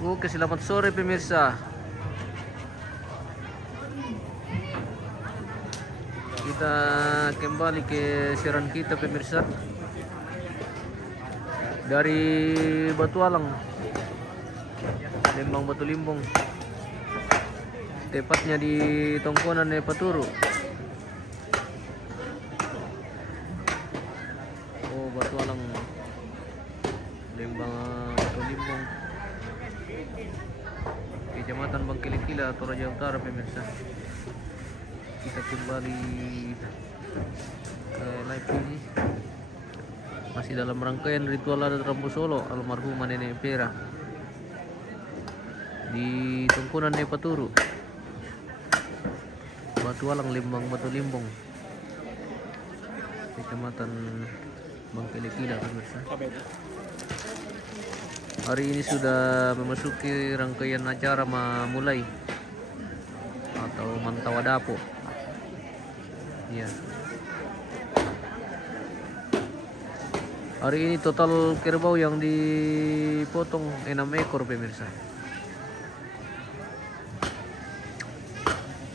Oke, selamat sore pemirsa. Kita kembali ke siaran kita pemirsa dari Batualang, Lembang Batu Limbong, tepatnya di Tongkonan Paturu. Oh, Batualang, Lembang Batu Limbong, Kecamatan Bangkili-Kila, Toraja Utara pemirsa. Kita kembali ke live ini masih dalam rangkaian ritual adat Rambu Solo almarhumah Nenek Pera di Tongkonan Paturu, Batualang, Lembang Batu Limbong, Kecamatan Bangkili-Kila pemirsa. Hari ini sudah memasuki rangkaian acara memulai atau Mantawadapo. Ya. Hari ini total kerbau yang dipotong 6 ekor pemirsa.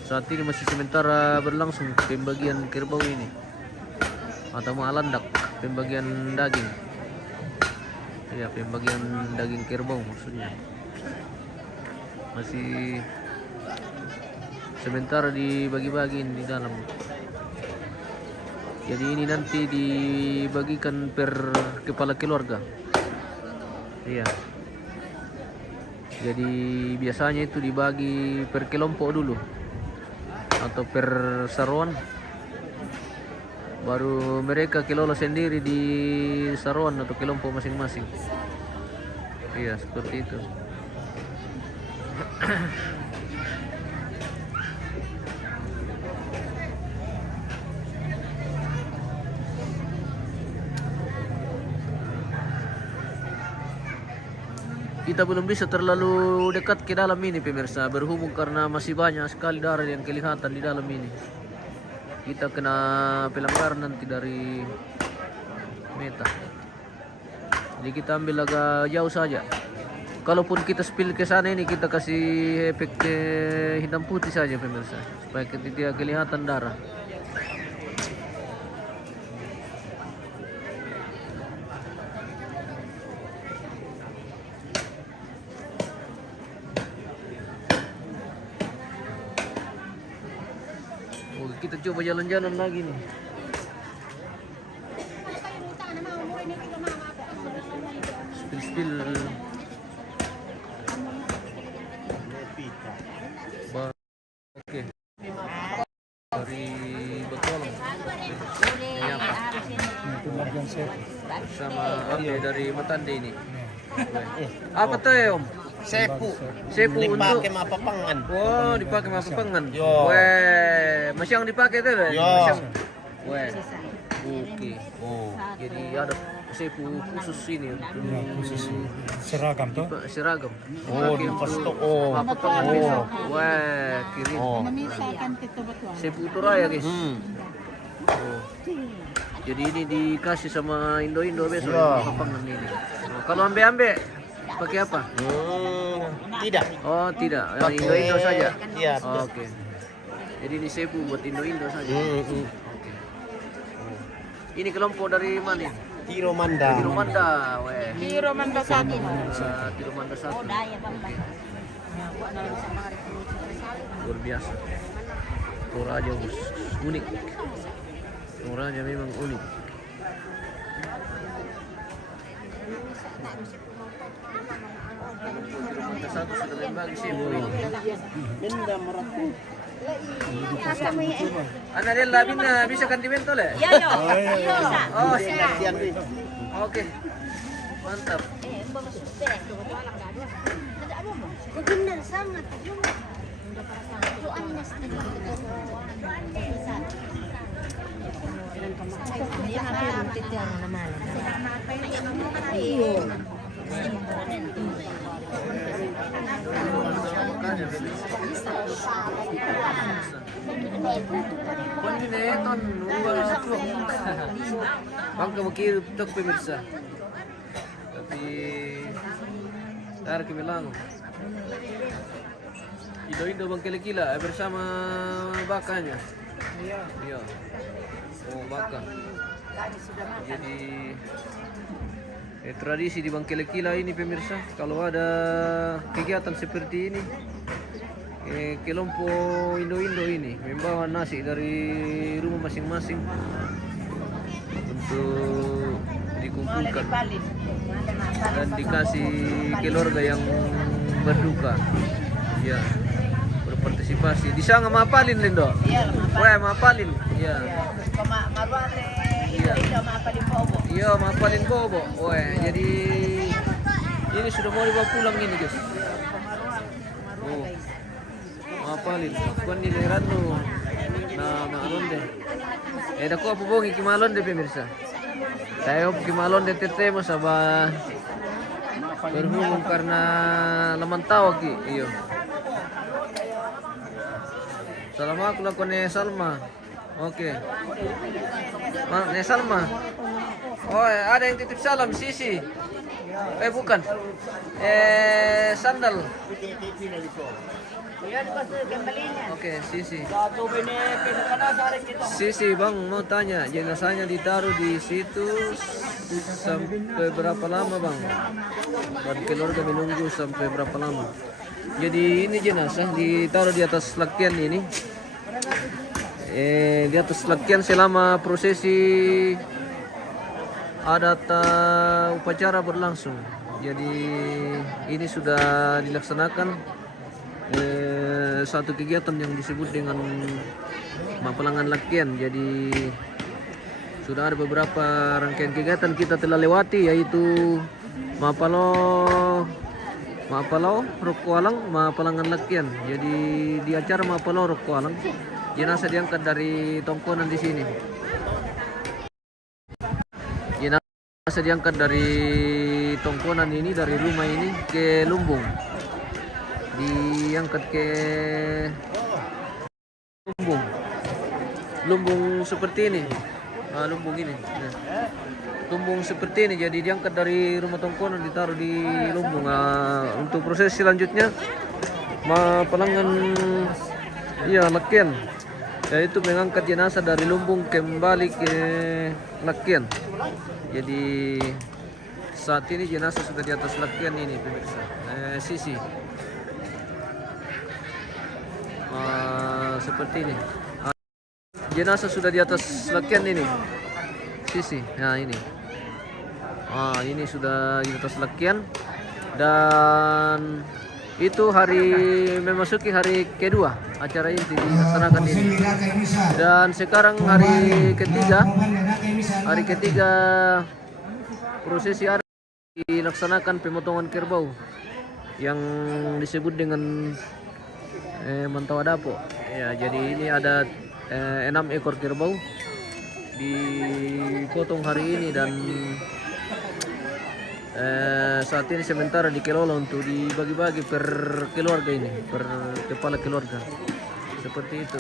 Saat ini masih sementara berlangsung pembagian kerbau ini atau maalandak, pembagian daging. Ya, pembagian daging kerbau maksudnya. Masih sementara dibagi-bagi di dalam. Jadi ini nanti dibagikan per kepala keluarga. Iya. Jadi biasanya itu dibagi per kelompok dulu atau per saruan. Baru mereka kelola sendiri di saruan atau kelompok masing-masing. Iya, seperti itu. Kita belum bisa terlalu dekat ke dalam ini pemirsa, berhubung karena masih banyak sekali darah yang kelihatan di dalam ini. Kita kena pelanggaran nanti dari meta. Jadi kita ambil agak jauh saja. Kalaupun kita spill ke sana ini, kita kasih efek hitam putih saja pemirsa, supaya tidak kelihatan darah. Kita coba jalan-jalan lagi nih. Spill. Oke. Dari Batualang. Ini apa? Sama dari Matande ini. Apa tuh ya, Om? Sepu Untuk dipakai mapapangan. Oh, dipakai mapapangan. Yo. Weh, masih yang dipakai tuh, Yo. Weh. Oke. Oh. Jadi ada sepu khusus ini untuk khusus seragam tuh. seragam. Oh, Pakai di untuk pastok. Oh. mapapangan Oh. bisa. Weh, kirim. Oh. Sepu Uturaya, guys. Hmm. Oh. Jadi ini dikasih sama Indo-Indo besok Ya. mapapangan ini. Oh, kalau ambe-ambe pakai apa? Tidak. Oh, tidak. Yang Pakai- Indo-Indo saja. Iya. Oke. Jadi ini sepu buat Indo-Indo saja. Oke. Oh. Ini kelompok dari mana? Tiro Manda. Tiro Manda, weh. Hero Manda satu. Tiro Manda 1. Luar biasa. Toraja unik. Toraja memang unik. Tiro Manda 1 sudah membagi sepu ini. Benda meratu. Anak dia labin na bisa kan dimentol ya? Ya, yo. Oh, Gantian nih. oke. Mantap. Benar sangat. Ponineton, bangka makirup pemirsa. Tapi Dari Kemilango. Indo Bang Kila bersama bakanya. Iya. Oh, baka. Jadi tradisi di Bang Kila ini pemirsa, kalau ada kegiatan seperti ini, kelompok Indo ini membawa nasi dari rumah masing-masing untuk dikumpulkan dan dikasih keluarga yang berduka. Ya, berpartisipasi. Di sana mapalin Lindo. Iya, Wah, mapalin. Ya. Iya, mapalin bobo. Iya, mapalin bobo. Wah, jadi ini sudah mau dibawa pulang ini, guys. Oh. Mapalin. Kuan ni lerano na maalon deh. Dako apa bongi kimalon deh pemirsa. Tayo kimalon deh tetemo sabah berhubung karena laman tawag iyo. Salamat ko ne Salma. Oke. Ne Salma. Oh, ada yang titip salam Sisi. Bukan. Sandal. Oke, Sisi. Sisi, Bang, mau tanya, jenazahnya ditaruh di situ sampai berapa lama, Bang? Dan keluarga menunggu sampai berapa lama? Jadi ini jenazah ditaruh di atas lakian ini. Di atas lakian selama prosesi adat upacara berlangsung. Jadi ini sudah dilaksanakan satu kegiatan yang disebut dengan mapelangan lakian. Jadi sudah ada beberapa rangkaian kegiatan kita telah lewati, yaitu Mapalo Rokualang, Mapelangan Lakian. Jadi di acara Mapalo Rokualang, jenazah diangkat dari tongkonan di sini. Jenazah diangkat dari tongkonan ini, dari rumah ini ke lumbung. Diangkat ke lumbung seperti ini. Lumbung ini. Lumbung seperti ini, jadi diangkat dari rumah tongkonan ditaruh di lumbung. Untuk proses selanjutnya Mapelangan Lakian, yaitu mengangkat jenazah dari lumbung kembali ke Lakian. Jadi saat ini jenazah sudah di atas Lakian ini pemirsa. Sisi seperti ini. Jenazah sudah di atas Lakian ini. Sisi. Nah, ini. Ini sudah di atas Lakian, dan itu memasuki hari kedua acara ini dilaksanakan ini. Dan sekarang hari ketiga prosesi adat dilaksanakan pemotongan kerbau yang disebut dengan Mantawadapo. Ya, jadi ini ada 6 ekor kerbau dipotong hari ini, dan saat ini sementara dikelola untuk dibagi-bagi per keluarga ini, per kepala keluarga, seperti itu.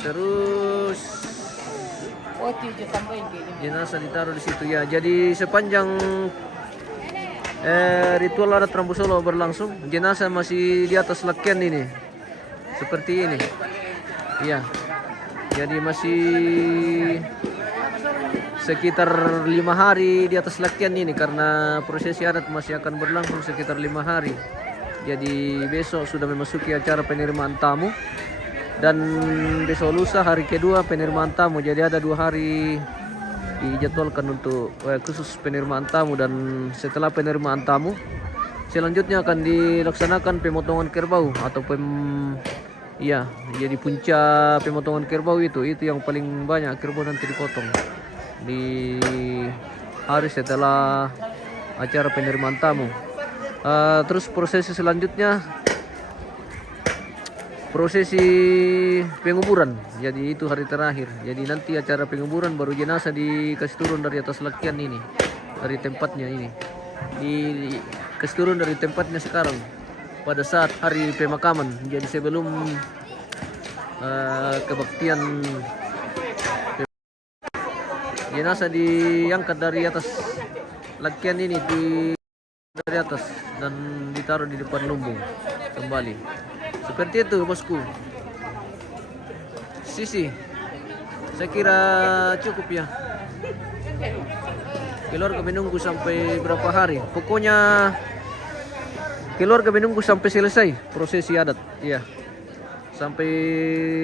Terus jenazah ditaruh di situ ya. Jadi sepanjang ritual adat Rambu Solo berlangsung, jenazah masih di atas lakian ini, seperti ini. Iya. Jadi masih sekitar 5 hari di atas lakian ini, karena prosesi adat masih akan berlangsung sekitar 5 hari. Jadi besok sudah memasuki acara penerimaan tamu, dan besok lusa hari kedua penerimaan tamu. Jadi ada 2 hari dijadwalkan untuk khusus penerimaan tamu, dan setelah penerimaan tamu selanjutnya akan dilaksanakan pemotongan kerbau atau jadi puncak pemotongan kerbau itu yang paling banyak kerbau nanti dipotong di hari setelah acara penerimaan tamu. Terus prosesi selanjutnya prosesi penguburan. Jadi itu hari terakhir. Jadi nanti acara penguburan baru jenazah dikasih turun dari atas lakian ini, dari tempatnya ini. Dikasih turun dari tempatnya sekarang pada saat hari pemakaman. Jadi sebelum kebaktian jenazah diangkat dari atas lakian ini dari atas dan ditaruh di depan lumbung kembali. Seperti itu bosku. Sisi, saya kira cukup ya. Keluarga menunggu sampai berapa hari. Pokoknya keluarga menunggu sampai selesai prosesi adat. Iya. Sampai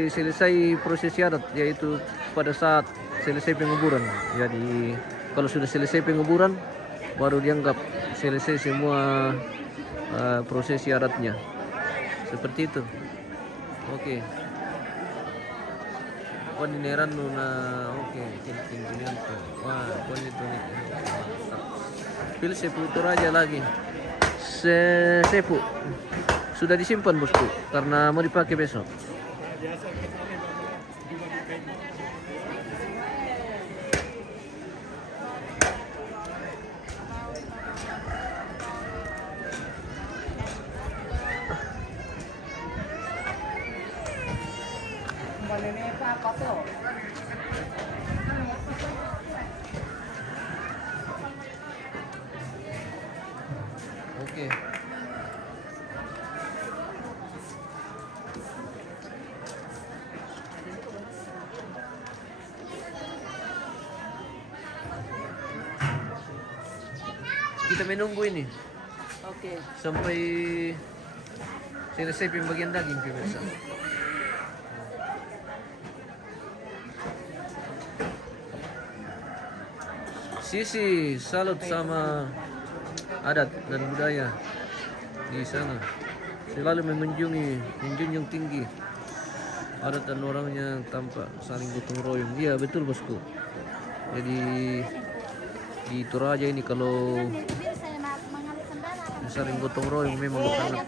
selesai prosesi adat, yaitu pada saat selesai penguburan. Jadi kalau sudah selesai penguburan baru dianggap selesai semua prosesi adatnya. Seperti itu. Oke. Panineran nuna oke tinggian tuh. Wah, itu nih. Pil sepu aja lagi. Sepu sudah disimpan bosku karena mau dipakai besok. Oke. Kita menunggu ini. Oke. Sampai selesai pembagian daging pemirsa. Sisi salut sama adat dan budaya di sana. Selalu menjunjung tinggi adat dan orangnya tanpa saling gotong royong. Iya betul bosku. Jadi di Toraja ini kalau saling gotong royong memang sangat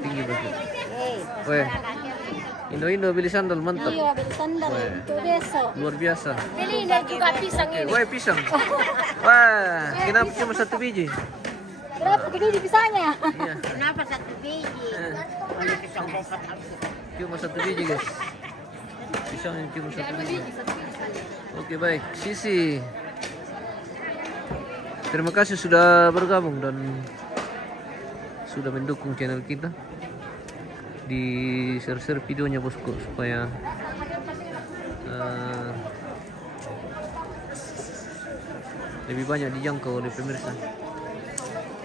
tinggi bosku. Weh, Indo beli sandal mantap. Iya, beli sandal. Weh, Itu besok. luar biasa. Beli juga pisang ini. Wah pisang. Wah, kenapa cuma satu biji? Berapa gede pisangnya? Iya, Kenapa satu biji? cuma satu biji guys. Pisang yang cuma satu biji. Oke baik, Sisi. Terima kasih sudah bergabung dan sudah mendukung channel kita. Di share videonya bosku supaya lebih banyak dijangkau oleh pemirsa.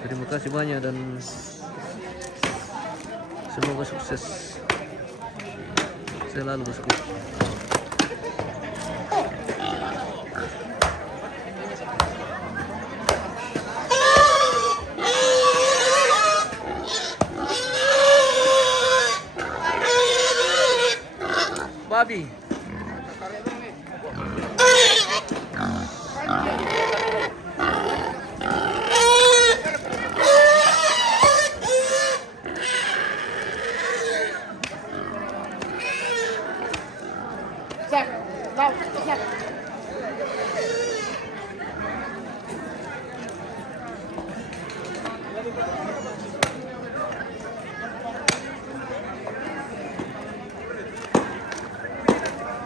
Terima kasih banyak dan semoga sukses selalu bosku. Babi.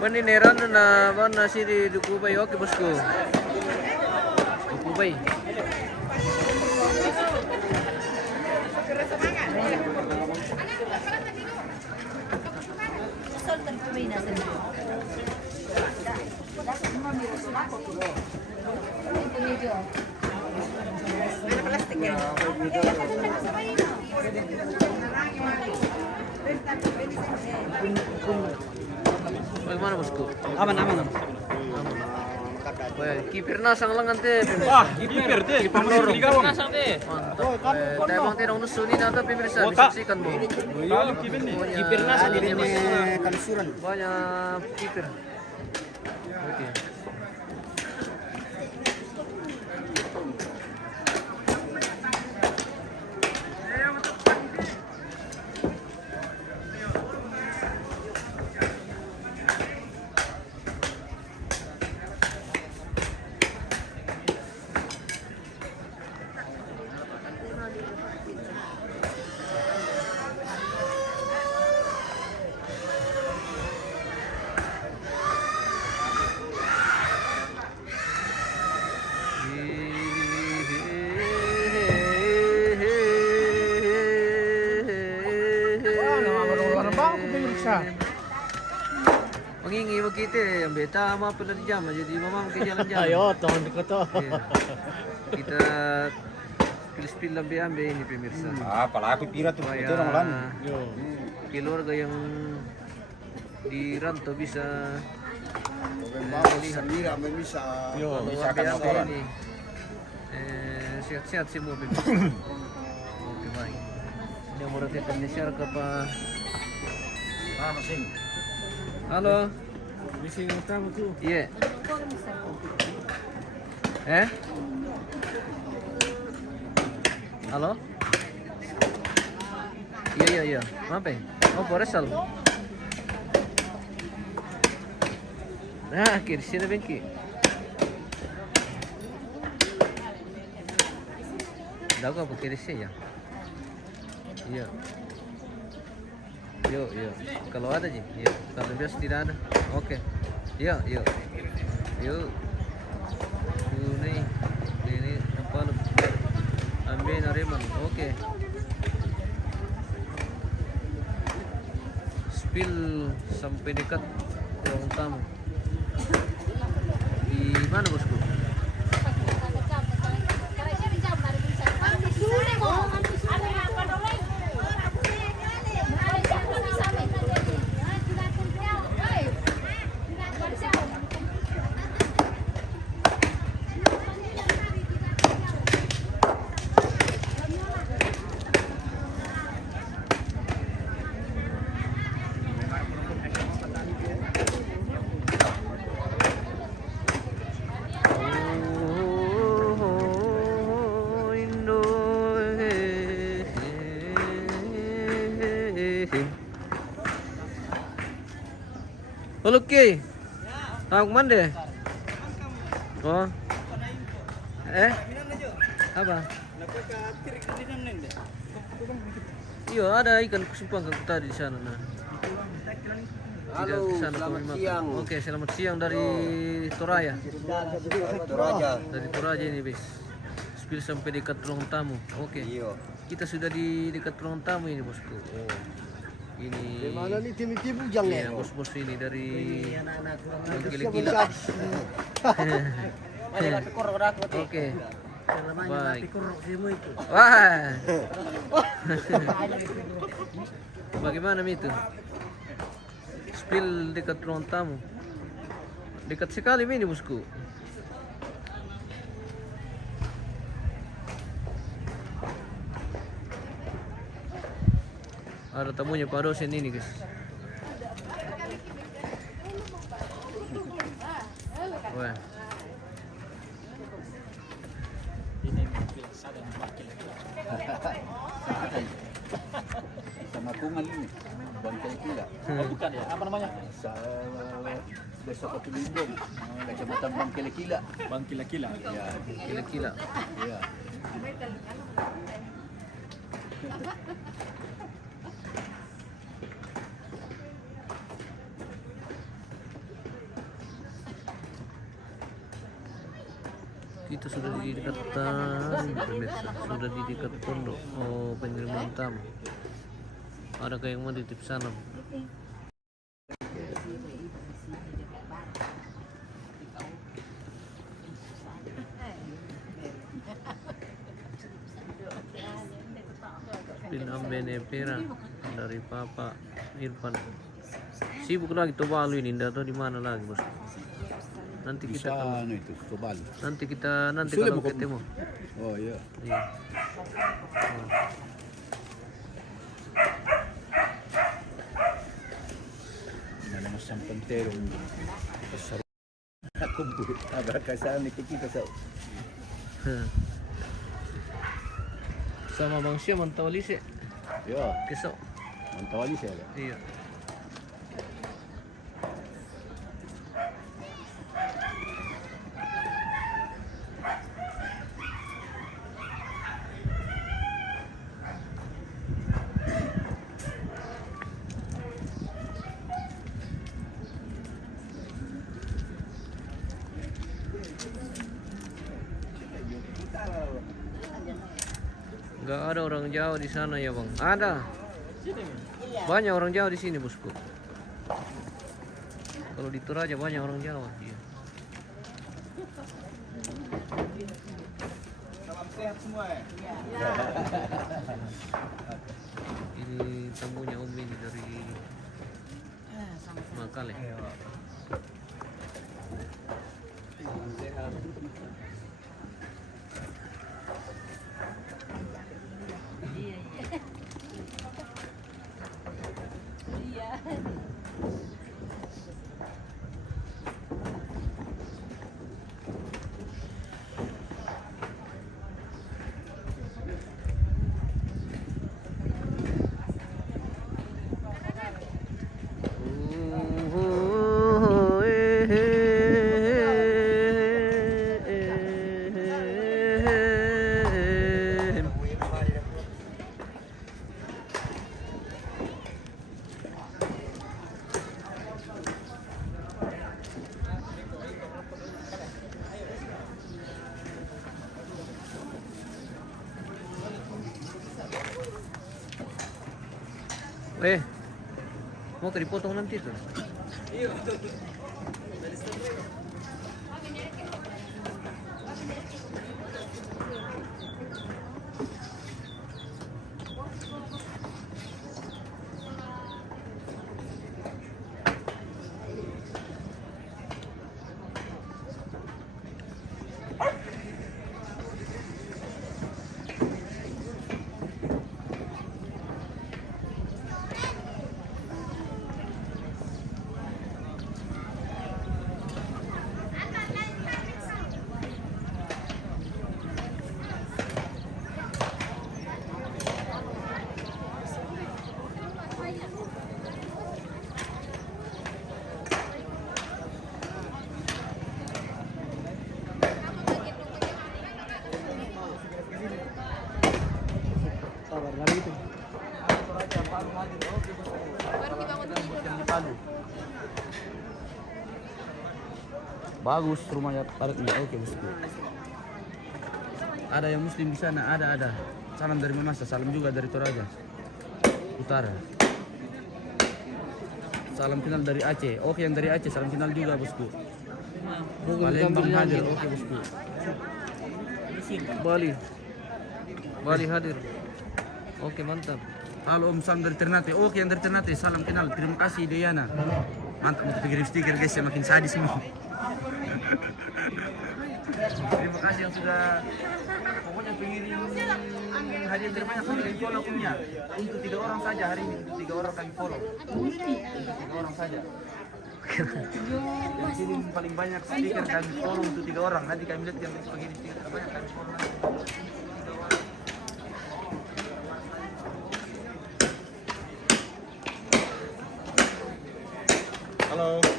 Panineran na mana si di Dukubay. Oke bosku. Dukubay. Bagaimana bosku? Aman. Kipir nasang lang ante. Wah, kiper deh, pamorong. Nasang deh. Mantap. Tayo tinong nusunin natin pemirsa. Disaksikan mo. Iya, kiper nasang ini Kalisuran. banyak kipir. Oke. Mengingi begitu yang beta sama pernah di jam jadi mama ke jalan-jalan. Ayo, tahun ko to. Iya. Kita spill lebih ambil ini pemirsa. Ah, pala pipira tuh Supaya itu orang lan. keluarga yang di rantau bisa lihat Yo. Bisa ambil kan motoran. ini sehat-sehat semua pemirsa. Oke baik. Yang mau kita share ke Pak. Ah, mesin. Halo. Misi utama tuh. Iya. Halo? Iya. Apa? Oh, Poresal. Nah, kiri sini bengki. Dago apa kiri sini ya? Iya. Yuk. Kalau ada sih, iya. Kalau biasa tidak ada. Oke. Yuk. Yuk. Ini apa? Ambil Nariman. Oke. Spill sampai dekat ruang tamu. Di mana bosku? Halo Ki, tahu kemana deh? Oh, apa? Iya ada ikan kesumpang kan tadi di sana. Nah. Halo, selamat siang. Oke, selamat siang dari Toraya. Dari Toraja ini bis. Spill sampai dekat ruang tamu. Oke. Iya. Kita sudah di dekat ruang tamu ini bosku. Oh. Ini Mana nih tim bujang ya, ya? bos-bos ini dari Siapa gila-gila. siap? Oke. Baik. Wah. Bagaimana itu? Spill dekat ruang tamu. Dekat sekali ini bosku. Ada tamunya Pak dosen ini guys. Wah. Sama kungal ini. Bangkai Kila. Oh, bukan ya? Apa namanya? Sa Desa Patulindong, Kecamatan Bangkai Kila. Bangkai Kila. Ya. Gila-gila. Ya. Kita sudah di dekat pemirsa, sudah di dekat pondok pengiriman tamu. Adakah yang mau dititip salam? Pinam Benepera dari Papa Irfan. Sibuk lagi Tuvalu ini, atau di mana lagi bos? Nanti kita kalau itu, Tuvalu. nanti Sulit kalau bukan? ketemu. Oh iya. Iya. Mana masang penterong kasar. Aku buat ada kasar ni kita sa. Sama Bang Syam mantau lise. Yo, Kesok. mantap aja saya. Iya. Gak ada orang Jawa di sana ya bang? Ada. Banyak orang Jawa di sini bosku. Kalau di Toraja banyak orang Jawa. Iya. Salam sehat semua ya. Ini tamunya Om ini dari Makale. Mau ke dipotong nanti tuh. Bagus rumahnya padatnya. Oke, bosku. Ada yang muslim di sana, ada. Salam dari Mamasa, salam juga dari Toraja Utara. Salam kenal dari Aceh. Oke, yang dari Aceh salam kenal juga, bosku. Palembang hadir. Oke, bosku. Bali hadir. Oke, mantap. Halo Om, salam dari Ternate. Oke, yang dari Ternate salam kenal. Terima kasih Diana. Mantap untuk kirim stiker guys, ya makin sadis nih. Terima kasih yang sudah pokoknya pengirim hadiah terbanyak kami follow punya. Untuk 3 orang saja hari ini, untuk 3 orang kami follow. Untuk 3 orang saja. Yang kirim paling banyak stiker kami follow untuk 3 orang. Nanti kami lihat yang pengirim stiker terbanyak kami follow.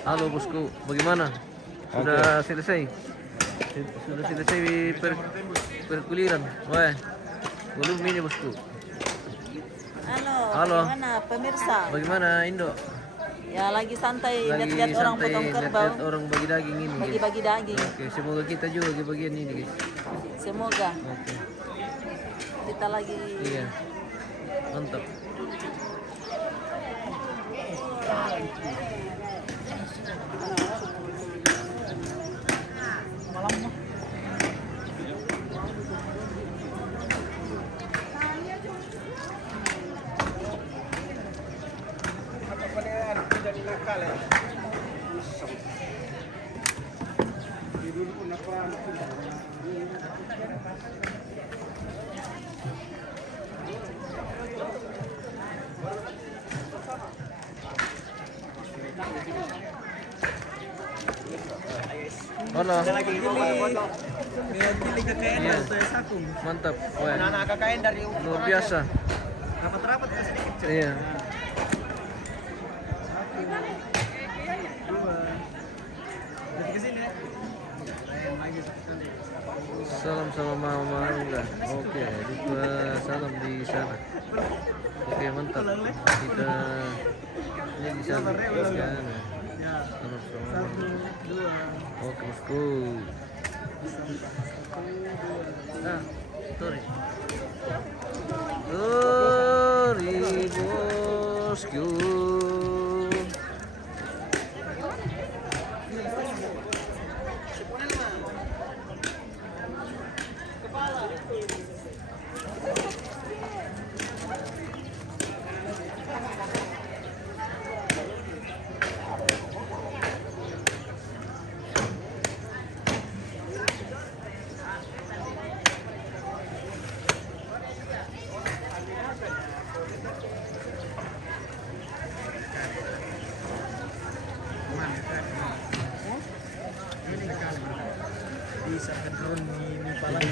Halo bosku, bagaimana? Sudah selesai? Sudah selesai perkuliaran? Wah, belum ini bosku. Halo. Bagaimana pemirsa? Bagaimana Indo? Ya lagi santai Lagi lihat-lihat orang santai, potong kerbau, lihat orang bagi daging ini. bagi-bagi daging. Oke, semoga kita juga di bagian ini guys. Semoga Oke, kita lagi iya, mantap. Halo. Iya. Mantap. Wah. Anak KKN dari Luar biasa. rapat-rapat ke sedikit. Iya. Ke sini ya. Salam sama Mama Angga. Oke, juga salam di sana. Oke, mantap. Kita ini di sana. Ya. Salam sama Mama. Oke, bosku. Nah, sorry. Sorry, bosku.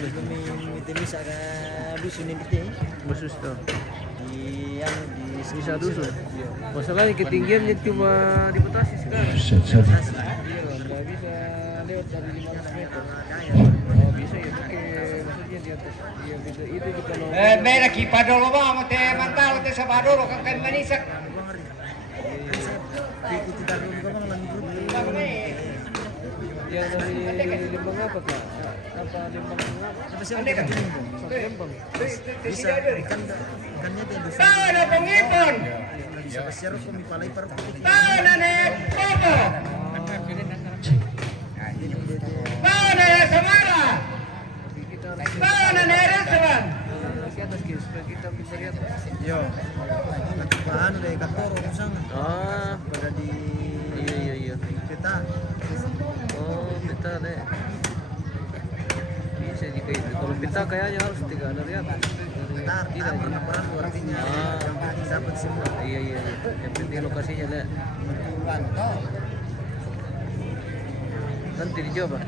Itu bisa ke dusun ini deh. Khusus tuh. Di Bisa dusun. Masalahnya ketinggiannya cuma dibatasi sekarang. Saja. Iya, nggak bisa lewat dari 500 meter. Oh, bisa ya pakai maksudnya di atas. Iya, bisa itu juga kalau Bera ki padolo ba mo te mantalo te sa padolo ka kan manisak. yang dari Lembang apa Kak? Apa Lembang apa sih? Lembang. bisa ikannya itu dusun. Tana pangipon. Bisa bersero kami palai par. Tana ne popo. Tana ne samara. Tana ne restoran. Ke atas guys, supaya kita bisa lihat. Yo. Bahan dari kantor usang. Ah, Pada di iya. peta. Oh, peta deh. Bisa jika itu. Kalau peta kayaknya harus tidak ada lihat. Bentar, Tidak. pernah perang artinya. Ah. Yang penting dapat semua. Iya. Yang penting lokasinya lihat. Nanti dicoba.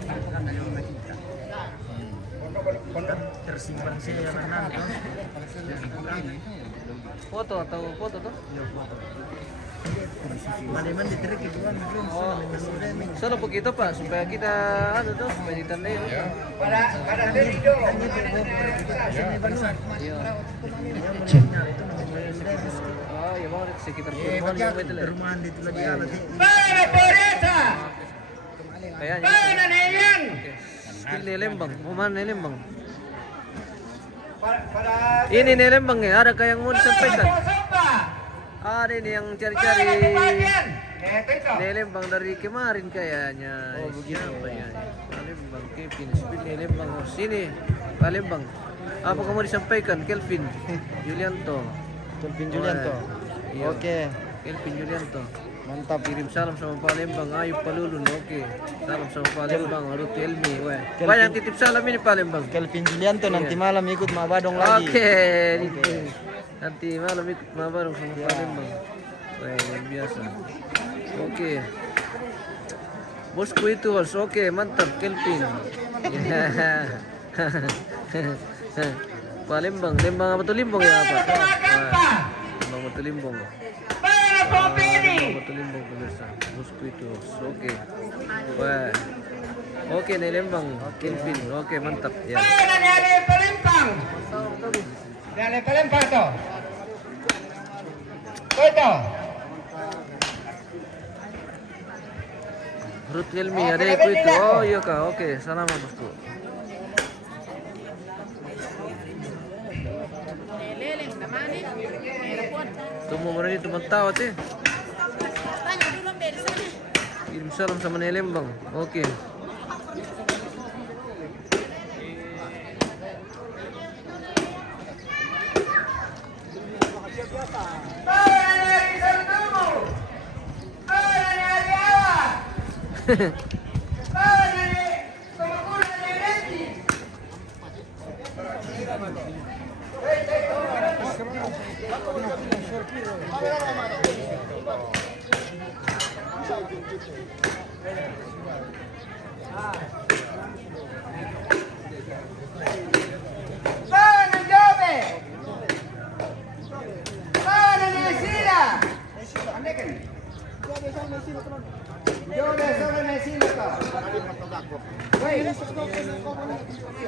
Tersimpan sih yang nanti. Foto atau foto tuh? Manajemen diterik itu kan. Oh, solo begitu Pak, supaya kita tuh supaya ditandai. Para terido. Iya. Oh, ya mau sekitar Perumahan di Tulah dia nanti. Para poreta. kayaknya. Tana ne yang. Skill ni Lembang, mana ni Lembang? Para Ini nih Lembang ya, ada kayak yang mau disampaikan? Sopa. Ada ini yang Para cari-cari kebagian. Itu. di Lembang dari kemarin kayaknya. Oh begitu. Siapa ya? Lembang, Kevin, Spill di Lembang. Oh, sini, Palembang. Apa kamu disampaikan, Kelvin Julianto? Kelvin Julianto. Iya. Oke. Kelvin Julianto. Mantap. Kirim salam sama Palembang, Ayub Palulun, oke. Salam sama Palembang, Ruth Elmi, weh. Kelvin. Banyak titip salam ini Palembang. Kelvin Julianto nanti malam ikut Mabadong lagi. Oke, itu. Nanti malam ikut bareng sama Palembang. Wah, luar biasa. Oke. Bosku itu bos, oke, mantap Kelvin. Palembang, Lembang apa tuh Limbong ya apa? Wah, Lembang betul Limbong. Para popini. Lembang betul Limbong pemirsa. Bosku itu bos, oke. Wah. Oke nih Lembang, Kelvin, oke mantap ya. Tana ne ale pelempang. Ne ale pelempang to. Koito. Ruth Elmi ada ikut itu. Oh iya kak, oke, salam bosku. Tunggu mana ini teman tahu sih. Kirim salam sama Nelembang. Oke. Tana ne ali santumu. Tana ne ali awa. Tana ne kumakula ne reti. Tana jobe. Tana ne sila. Jobe solo ne sila ka.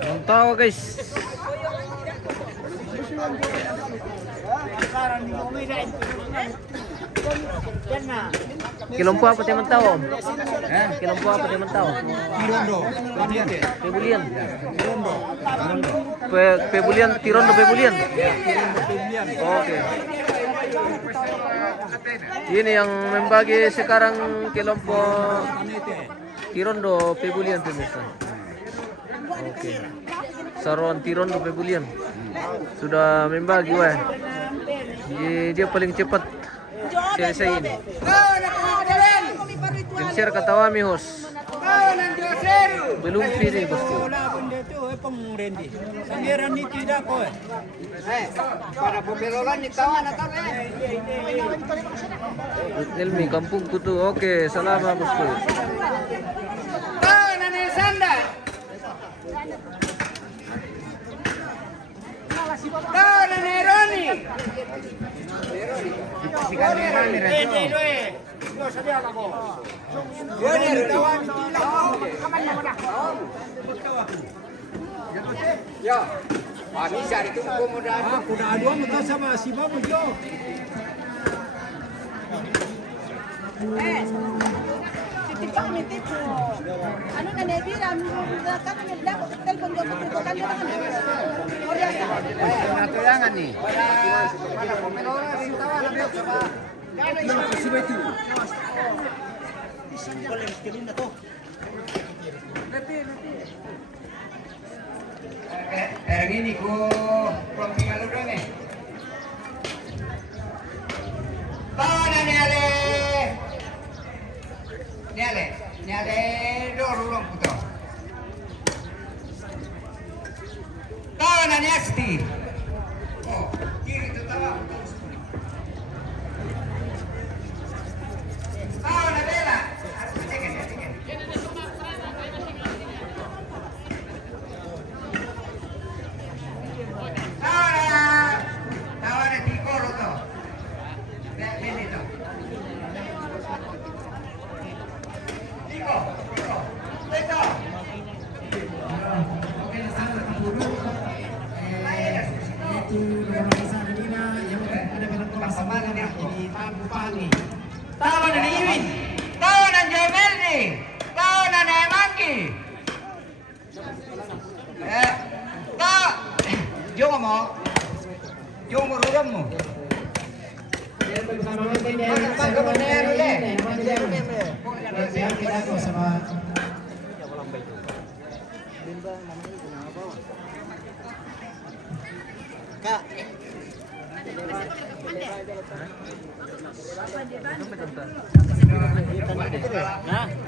Mantap guys. Kilompo apa teman tahu? Kilompo apa teman tahu? Tirondo, Pebulian. Pebulian, Tirondo Pebulian. Oke. Ini yang membagi sekarang kelompok Tirondo Pebulian pemirsa. Oke. Saruan Tirondo Pebulian sudah membagi wah. Dia paling cepat selesai ini. Yang share kata kami host. Belum pilih bosku. Para peperolan ni kawan atau Ilmi kampung kutu. Oke, selamat bosku. Tana ne sanda. Tahu na Neroni. Kuda dua muka sama si Babu Jo. Titipang nitito. Ano na nebira, kami nagdako sa telepon ko sa tito kan na kan. Oriasa. Natulangan nih. Ini ku provinsi lu dong nih. Tahu na Nyale dorong puto. Tahu na Asti. Oh, kiri tu tahu. Tahu na Bella. Tahu na Tikoro tu. Beli tu. Tiko. Tiko. Tahu na Iwin. Tahu na Jomelni. Tahu na Nemaki. Tahu. Jom mo. Jom mo ruram mo.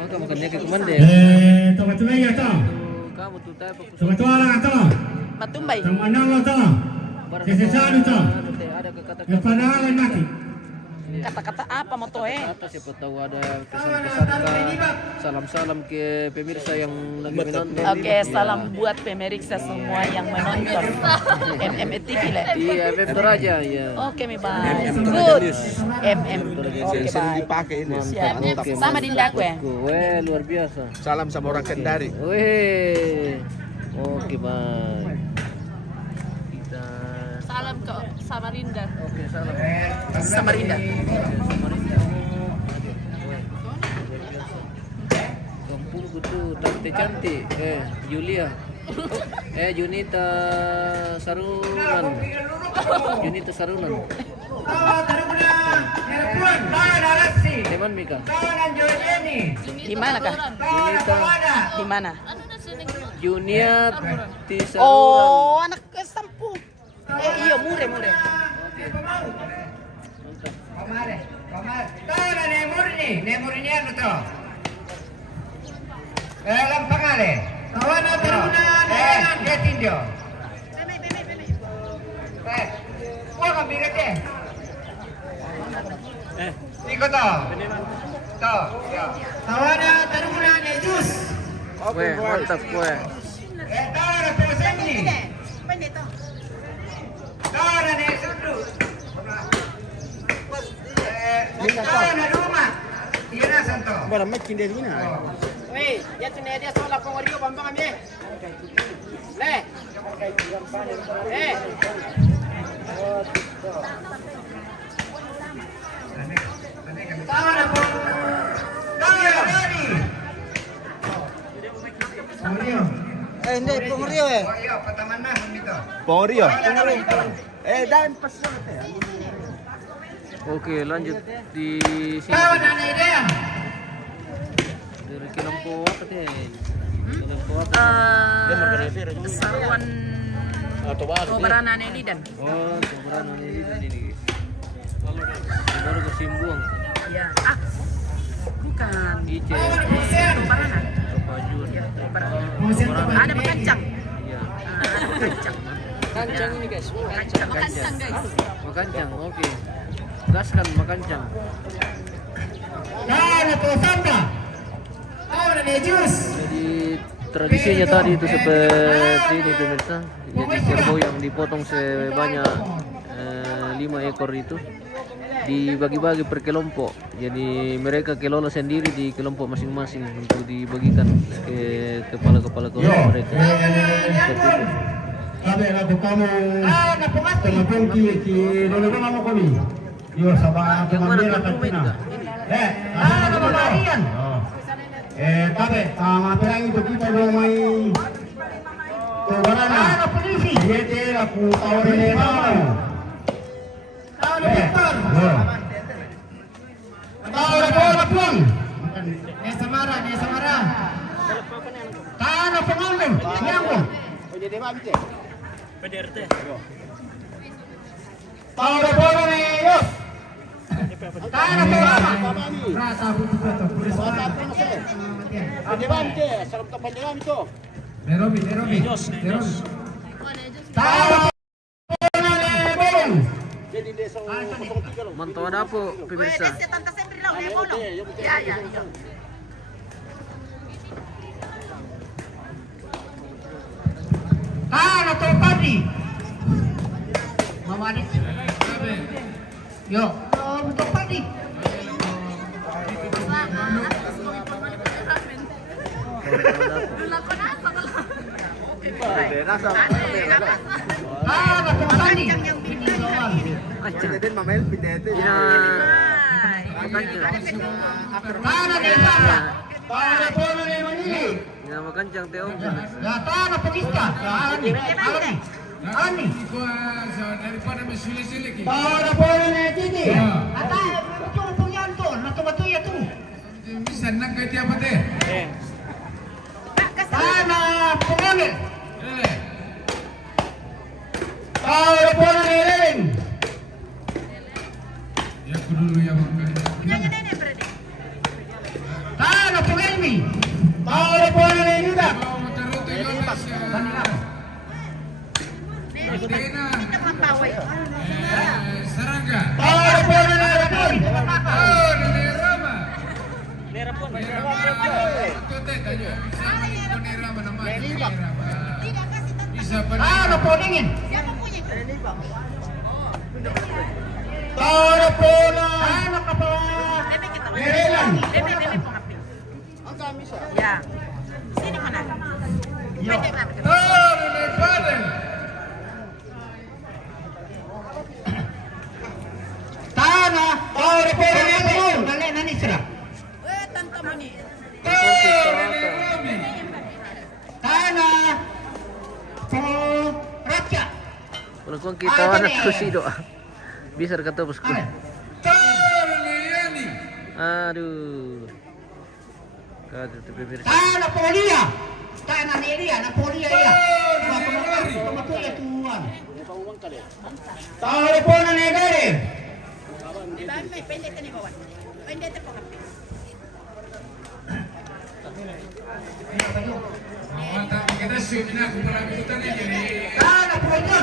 Kamu makan dia ke kemana? Teman-teman ya toh. Kamu tuh tahu Teman-teman lah toh. Matumbay. Teman-teman lah toh. Sesesaan toh. ada kata-kata Yang pandangan mati. Kata-kata apa mo to eh? atas, siapa tahu ada pesan-pesan salam-salam ke pemirsa yang lagi menonton. Oke, salam buat pemirsa semua yang menonton MMA TV lah. Iya, MM Toraja, iya. Oke, mi bye. Good. MM. Oke, bye. Dipakai ini. Siap. Sama Dinda gue. Weh, luar biasa. Salam sama orang Kendari. Weh. Oke, bye. Kita Salam ke Samarinda. oke, salam. Samarinda. Kampungku tuh tante cantik. Julia. Junita Sarunan. Junita Sarunan. Teman Mika. Di mana kah? Junita. Di mana? Juniat Tisarunan. Oh, anak ke-10. Iya, mure. Komare. Tahu na Nemurni ano to? Alam pangalan. Tahu na dia tindio. Wah, kambigat eh. Iko to. To. Tahu na Taruna ni Jus. Weh, mantap weh. Tahu na Pesenni. Tahu na Nesudu. Tahu na rumah. Iya na santo. Barang makin dari mana? Wei, ya tu dia sola pengorio bambang amye. Le. Tahu na po. Tahu na Dani. Hindi, pengurio eh. Oh iya, pataman na dito. Pongrio. Dan pas Oke, lanjut di sini. Tahu na idea. Dari Kilampo apa teh? Kilampo apa? Saruan Kobarana Nelidan. Oh, keberadaan ini. Baru ke Simbuang. Ya. Ah. Bukan. Ice. Kobarana. Kepajun. Ada makancang. Iya. Ada makancang. Kancang ini guys. Makancang guys. Makancang, oke. Gaskan makancang. Tahu na po Santa. Tahu na Jus. Jadi tradisinya tadi itu seperti ini pemirsa. Jadi kerbau yang dipotong sebanyak 5 ekor itu dibagi-bagi per kelompok. Jadi mereka kelola sendiri di kelompok masing-masing untuk dibagikan ke kepala-kepala kelompok mereka. Seperti itu. Sabi na kamu telepon ki dole ko mo kami. Yo sama Yang mana pamilya tuan rumah itu katina. kak? Ano ba yan? Tabe, perang itu kita may to barana. Ano polisi? Yete la ku tawre ne mamo. Ano Victor? Tawre bola puang. Ne Samara. Kana pangulong. Nyambo. Tawre bola ne yo. Kana pangulong. Rasa butuh pulis. Adelante, salam kapanyalan itu. Nerobi. Tawre bola ne bolong. Jadi desa 03 loh. Mantau ada apa pemirsa? Kana to padi. Mama ni. Yo, untuk padi. Kana to padi. Pindetin mamel, pindetin. Kana ni sana. Tawre bola ne manili. Yang makancang teo. Ya tanah pegista. Ani. Tawre bola ne titi. Ata betul punyan tu, natu ya tu. Bisa nak kau tiap apa deh? Tanah pengambil. Tawre bola ne leleng. Ya aku dulu yang makan. Tanah pengelmi. Tawre bola ne yuda. Kau mau taruh tu Sarangga. Tawre bola ne rapun. Oh, Nerama. Itu teh tanya. Bisa menikmati Nerama nama. Bisa Tanah podingin. Tawre bola. Tanah kapal. Nerelan. Ya. Sini mana? Oh, Nepaden. Tanah. Tawre bola ne turun. Nani sira. Tanah. Raja. Kalau kau kita anak kursi doa. Bisa kata bosku. Torliani. Aduh. Kata tu pemirsa. Tanah polia. Tanah neria, na polia ya. Betul ya tuan. Tawre bola ne gare. Mata kita sini aku pernah ikutan ini. Tanah polia.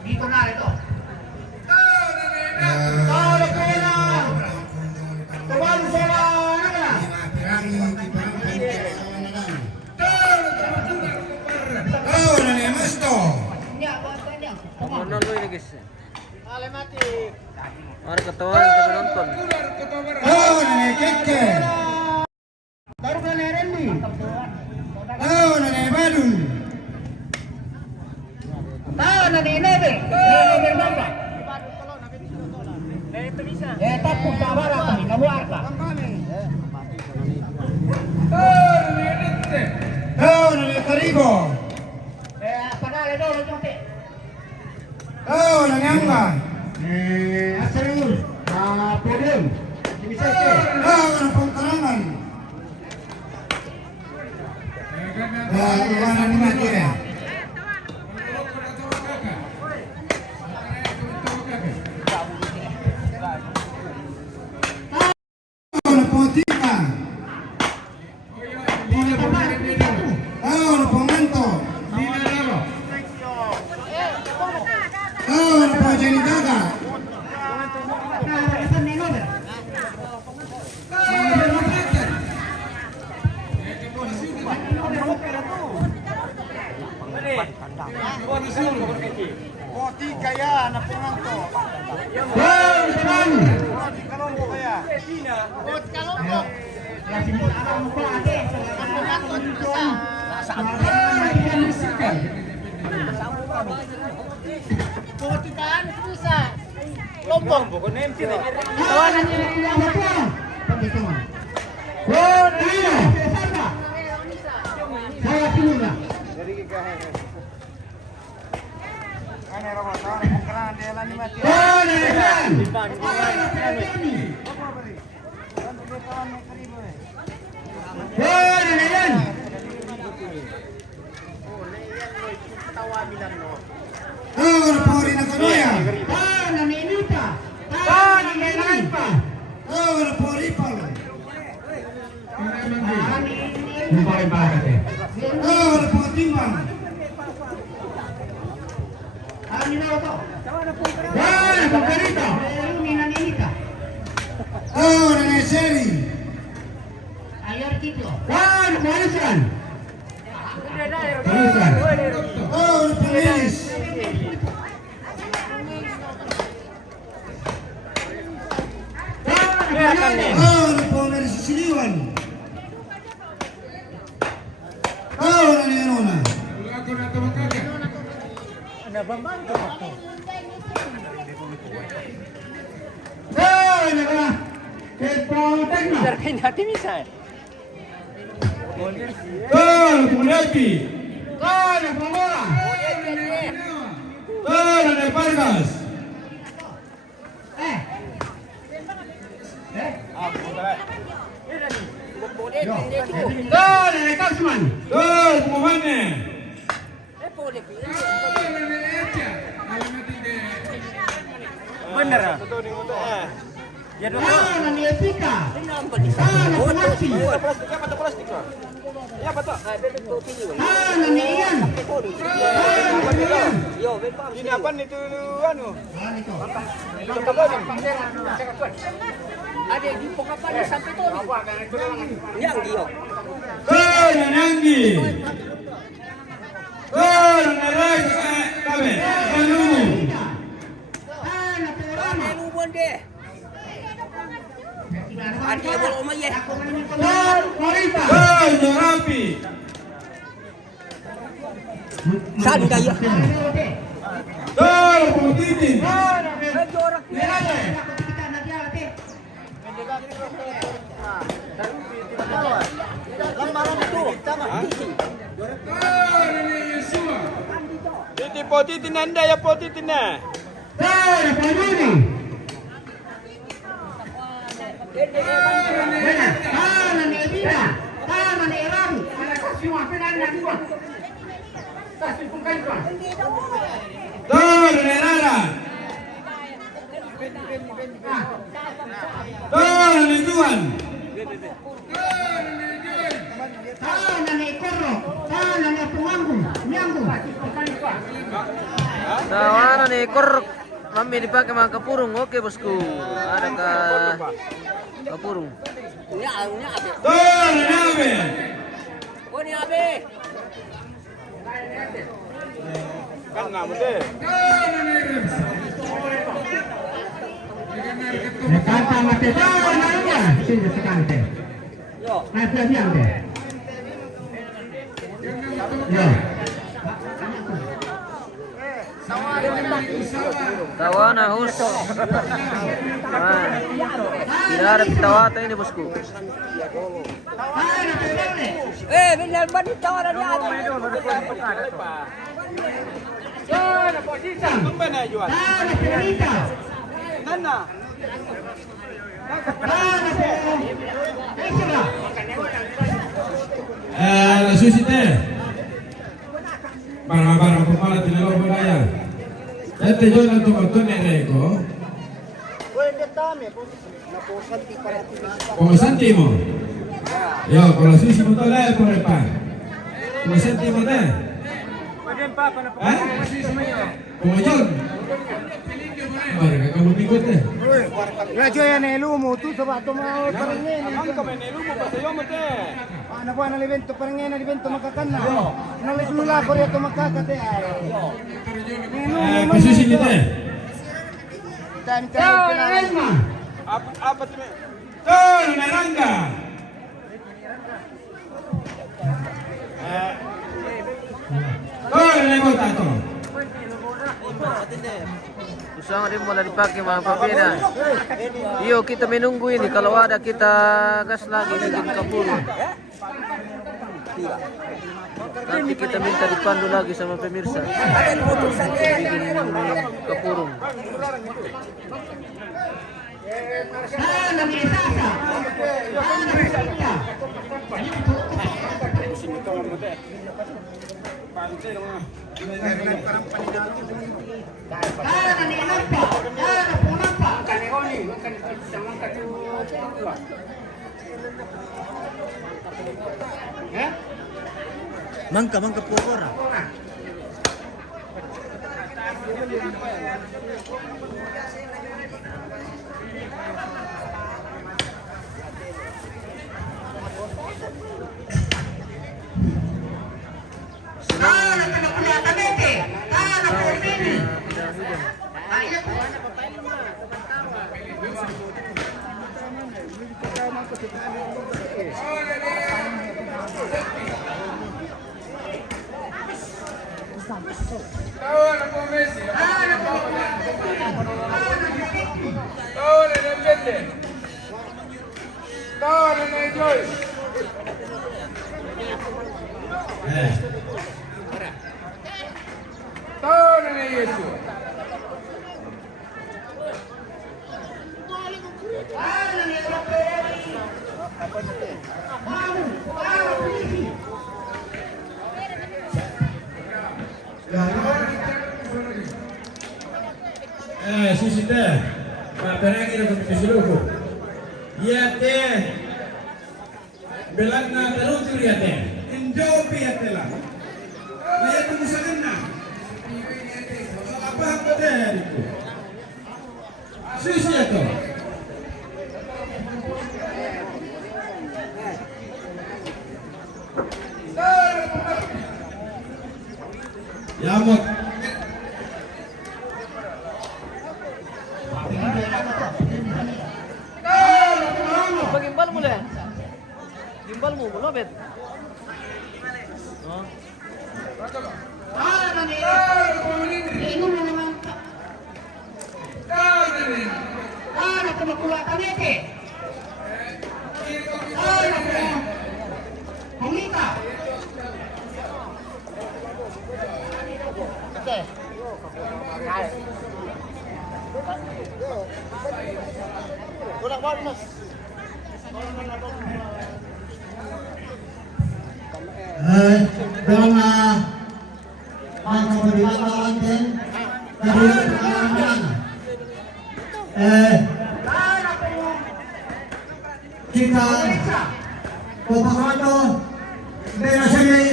Dito na ito. Tawre bola. Tuan bola. Oh, nani masto. Mana lu ini guys? Mari ketawa kita nonton. Oh, nani keke. Baru kan Rendi. Oh, nani badun. Tanah ni nebe. Nebe berapa? Tapos tawara kami, namuar ka. Oh, nani nete. Oh, nani karibo. Padahal ito, nagjote. Oh, nani angga. Asarul, podium. Bisa ito. Oh, nani pangkarangan. Oh, nani makire. Tawanan ekor mami dipakai sama kapurung. Oke bosku, ada kapurung. Tawana hus. Tidak ada tawata ini bosku. Benar banget tawaran dia. La société. Barang-barang kepala tidak lo bayar. Este yo no tomo neko. Como céntimo. Yo, con los últimos dólares por el pan. Como céntimo de. Pumajun. Mari kamu ikut deh. Radyo yan eh, lumo. Tu sa bato mga parang ngayon. Ano po, nalibento parang ngayon, nalibento makakana. Nalislula ko rin ito makakate. Posisi ni deh. Tol Naranga. Tol Negota to. Usang rin mo dipakai mga pabida. Iyo, kita menunggu ini. Kalau ada kita gas lagi bikin kapurung. Nanti kita minta dipandu lagi sama pemirsa. Bikin kapurung. Mangka pokor. Sisi deh. Maperagi na kumpisuluko. Yate. Belag na tarutur yate. Enjoy yate lang. Naya tumusagan na. Apa apa deh itu. Sisi itu. Yamot. Gimbal mo lang. Gimbal mo, malapit. Oh. Dalam pemerintahan dan dari pengalaman kita Pemakaman Berasali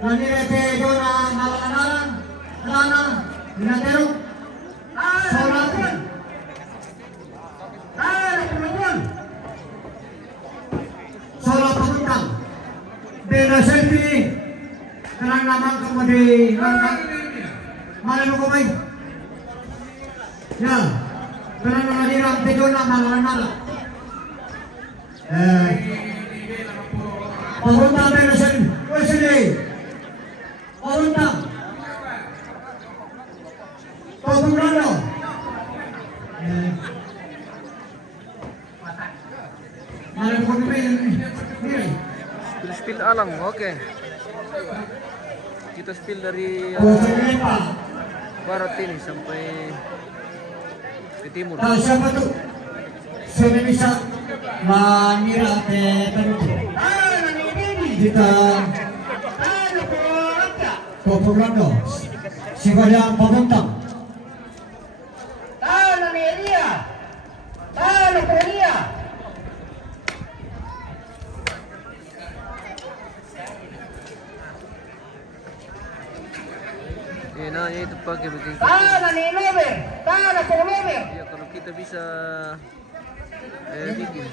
Nanirete Jona Malanaran Lana Minatero Sorat Sorat Pemutang Berasali Karang naman kemudian Malam kumay Ya Karang nanirang Jona Malanaran Paruntang Berasali Paruntang Paruntang Malam kumay Spill alang, oke. Kita spill dari barat ini sampai ke timur. Siapa tuh? Saya bisa mengira kita Populando sebagai pembentang. Enaknya itu pakai bikin Tahanan ni Nober. Tahanan po Nober. ya kalau kita bisa bikin.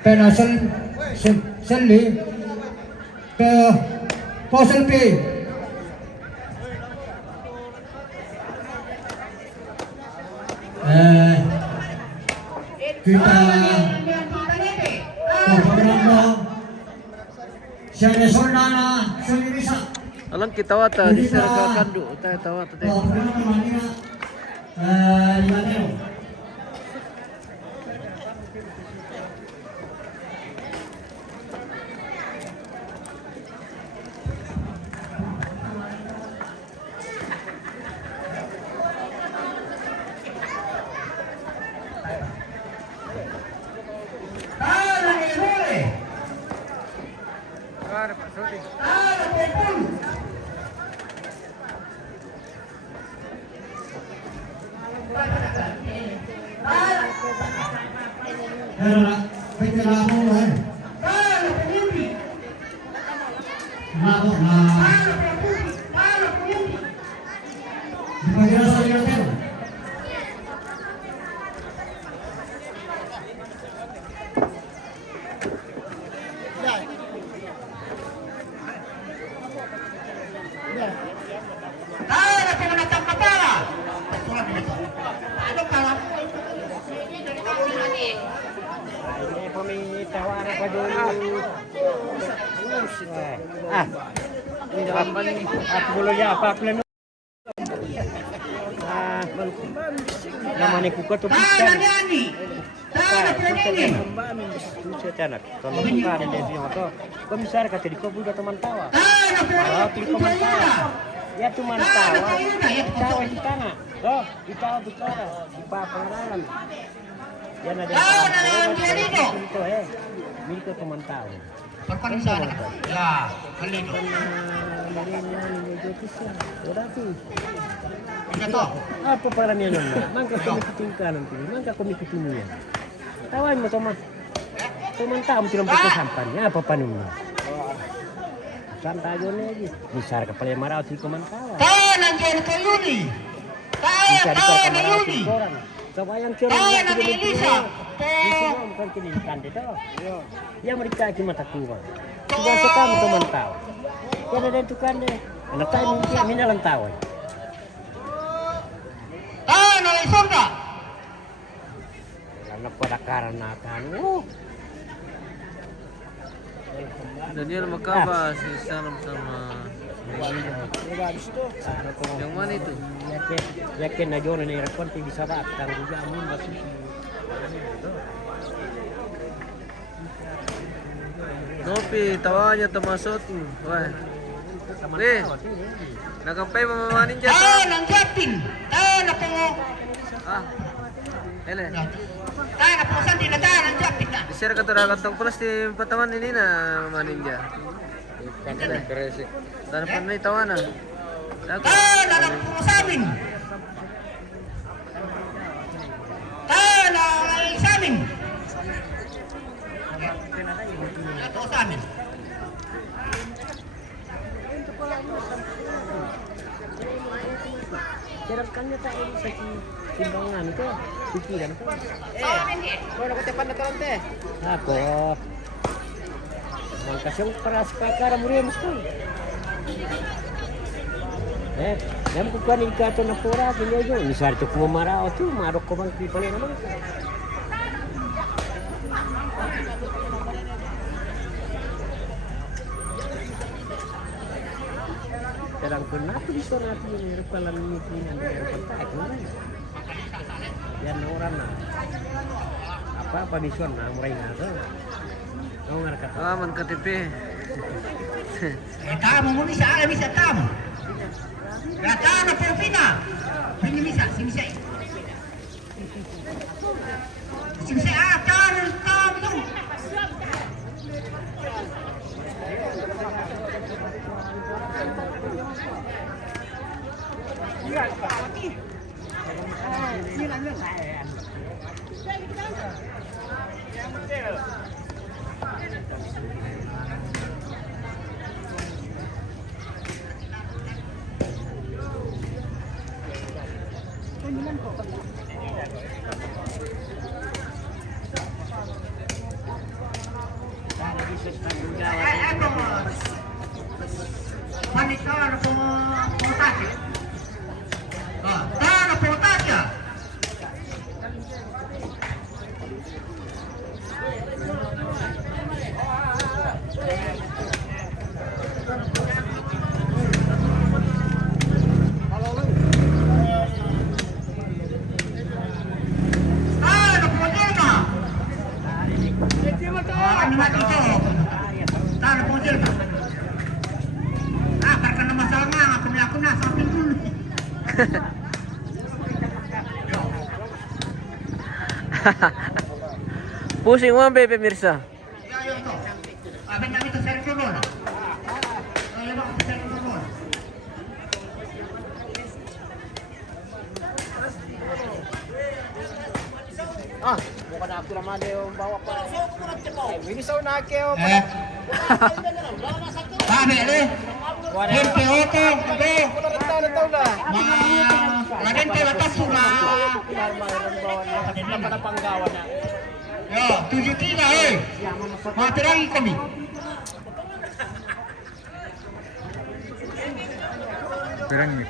Pena Selly ke Posel P. Kita beberapa siapa saudara sendiri bisa. Alang kita wata di sana kandu, tahu wata teh. Namanya kuka tu pisang. Kalau bukan ada di motor, komisar kata di kau bukan teman tawa. Kalau di teman tawa, ya teman tawa, tawa di tanah. Oh, di tawa bicara, di pengalaman. Ya ada itu milik teman tawa. Perpan sana. Ya, kali itu. Apa perannya nona? Mangka kami ketinggalan nanti, mangka kami ketemu. Tawan mo teman. Teman tahu tidak berkesan sampannya apa panunnya. Santai aja lagi. Besar kepala marah si teman tawa. Tahanan jadi kayuni. Tahanan kayuni. Coba yang kira Tahanan Elisa. bukan kini kandid dah. Ya mereka cuma tak tua. Sudah sekali teman tahu. Ya ada itu kan deh. Anak tahu mungkin minalan tahu. Tahanan surga. Anak pada karena kan. Daniel Makaba si Salam sama yang mana itu? Yakin na John na irakon ti bisa ba tang juga amun masih. Nopi tawanya termasuk tuh. Wah. Weh. Nakampay mamamanin dyan. Tahanan captain. Tahanan po. Ah. Hele. Tahanan po sandi na tahanan captain na. Share ka tura kantong pulas di pataman ini na mamanin dyan. Dan panay tawana. Tahanan po sa amin. Tahanan sa amin. Ito sa amin. Kirakannya tak ini saki timbangan itu pikiran tu. Kau nak tepan datang teh. Ako. Mangkasong keras pakar muriam mesti. Jam kukuan ikato na pura kini aja. Misal tu kumarao tu marok ko bang pipale naman. Kadang pernah tu bisa nanti ni repalan ni dengan kontak mana. Yan orang na. Apa bison na murai na tu. Kau ngarkat. Aman KTP. Tamu mo bisa ala bisa tamu. Tahanan po pina. Pini bisa, si bisa. Si bisa tahanan tamu. ito, ano po putake? Ano putake? Ano po dito? Ano ba dito? Ano po dito? Karena na masalah nga, ako na sa akin dun. Pusing mo ang Pepe Mirsa. Ayo ito. Abang namin ito sa Erturon. Ayo ba sa Erturon? Bukan aku naman yung bawa pa. Ini sa una kayo. Sabi eh. Hente oto. Lagyan tayo lakas na. Yo, 7-3 eh. Matirang kami. Perang ini.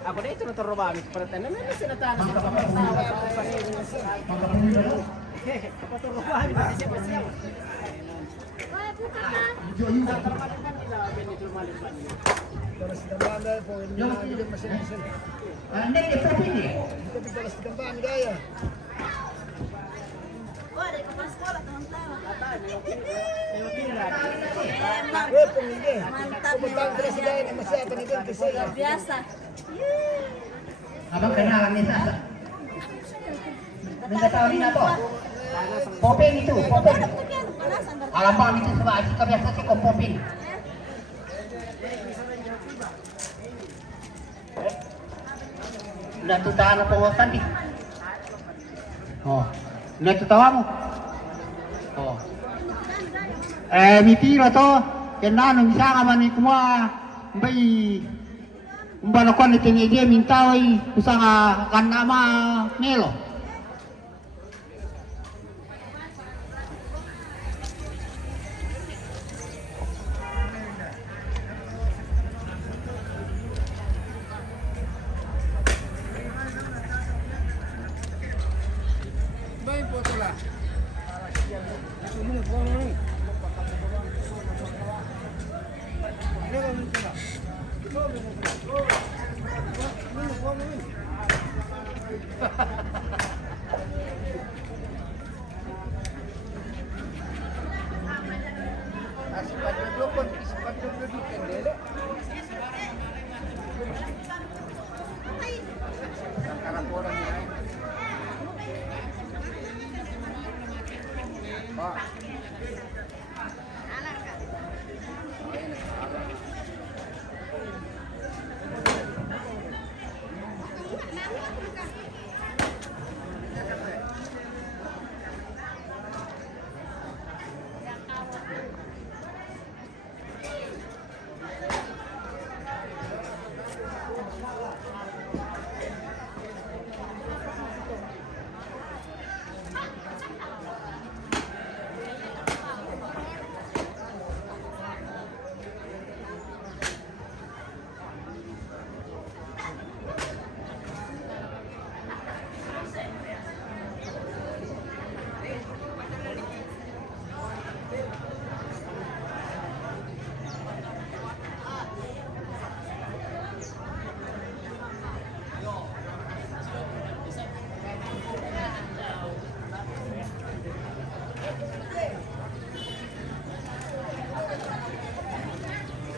Ako na ito naturumamit. Parang naman na sinatanan. Biasa. Abang kenalan nih Sasa. Minta tahu ini apa? Popeng itu, popeng. Alambang itu sebab asyik kebiasa si popeng. Udah tu tahan apa wasan di? Oh, udah tu tahu kamu? Oh. Mitira to, kenano bisa kaman ni kumwa, bay. Umbano ko ni tinige mintaway kusang kanama melo.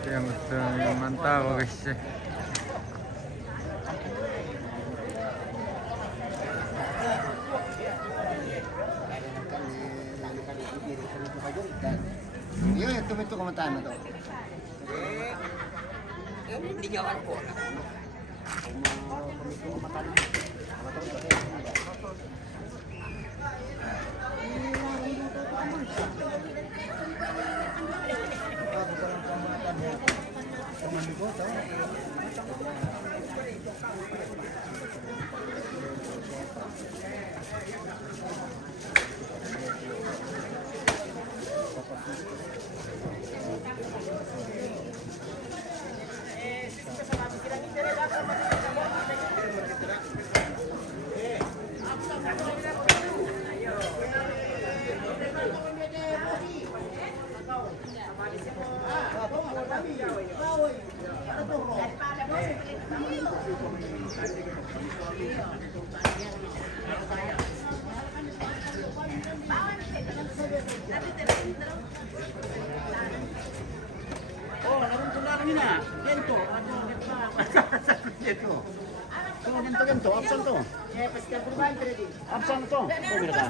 yang mantap guys. Iya, itu komentar itu. Oh, naroon ko lang yun ah. Gento. Gento. So, gento. Absan to. Absan to. Oh, mira ka.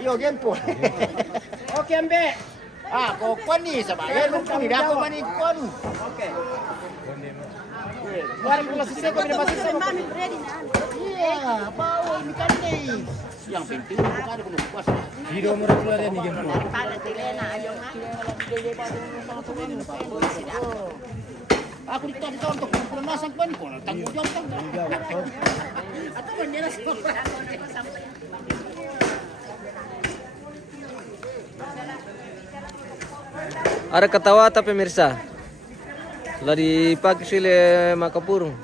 Yo, Gempo. Okay, ambe. Ah, kukuan ni sa bayan mo kung hindi ako manikon. Okay. Buwan ko lang sa siko, binabasa sa mami. Iya, bawal ni kanay. Yang penting bukan ko lupas. Video mo rin yan ni Gempo. Aku dito untuk pemasan ko ko tanggo jom tanggo. Atau manila sa Ada kata-kata pemirsa. Telah dipakai oleh Makapurung.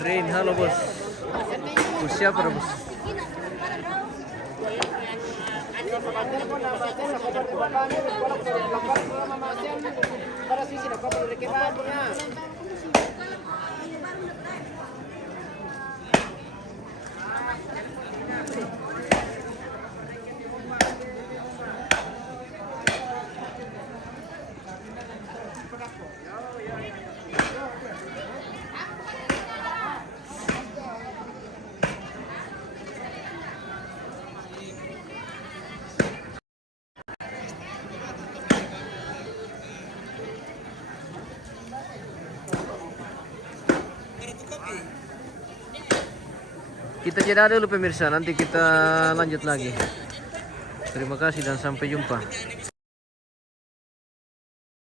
Rain, halo bos. Bos siapa bos? Kita jeda dulu pemirsa, nanti kita lanjut lagi. Terima kasih dan sampai jumpa.